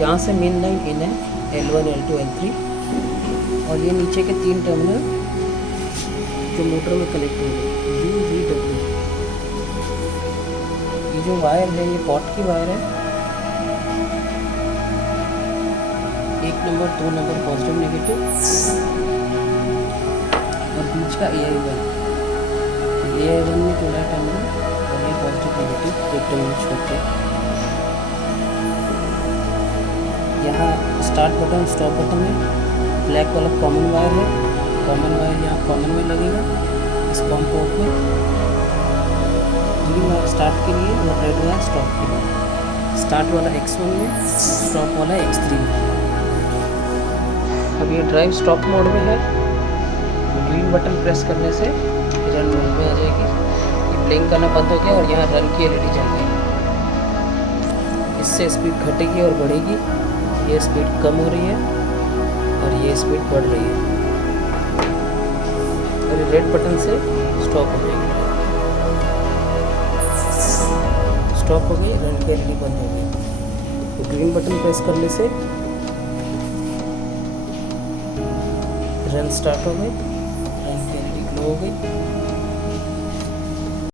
यहाँ से main line in है, L1 L2 L3, और ये नीचे के 3 टर्मिनल जो मोटर में कनेक्ट हो गए, UVW। ये जो वायर है ये पॉट की वायर है, 1 नंबर 2 नंबर पॉजिटिव नेगेटिव, और बीच का AI1। AI1 में जुड़ा है टर्मिनल, और ये पॉजिटिव नेगेटिव एक टर्मिनल छोड़ के। यहाँ स्टार्ट बटन स्टॉप बटन है, ब्लैक वाला कॉमन वायर है, कॉमन वायर यहाँ कॉमन में लगेगा इस कॉम पोर्ट में, ग्रीन वायर स्टार्ट के लिए और रेड वायर स्टॉप के लिए। स्टार्ट वाला X1 में, स्टॉप वाला X3 में। अब ये ड्राइव स्टॉप मोड में है, ग्रीन बटन प्रेस करने से रन मोड में आ जाएगी। ये ब्लिंक करना बंद हो गया और यहाँ रन की LED जल गई। इससे स्पीड घटेगी और बढ़ेगी, ये स्पीड कम हो रही है और ये स्पीड बढ़ रही है, और ये रेड बटन से स्टॉप हो जाएगी। स्टॉप हो गई, रन की LED बंद हो गई। तो ग्रीन बटन प्रेस करने से रन स्टार्ट हो गई, रन की LED ग्लो हो गई।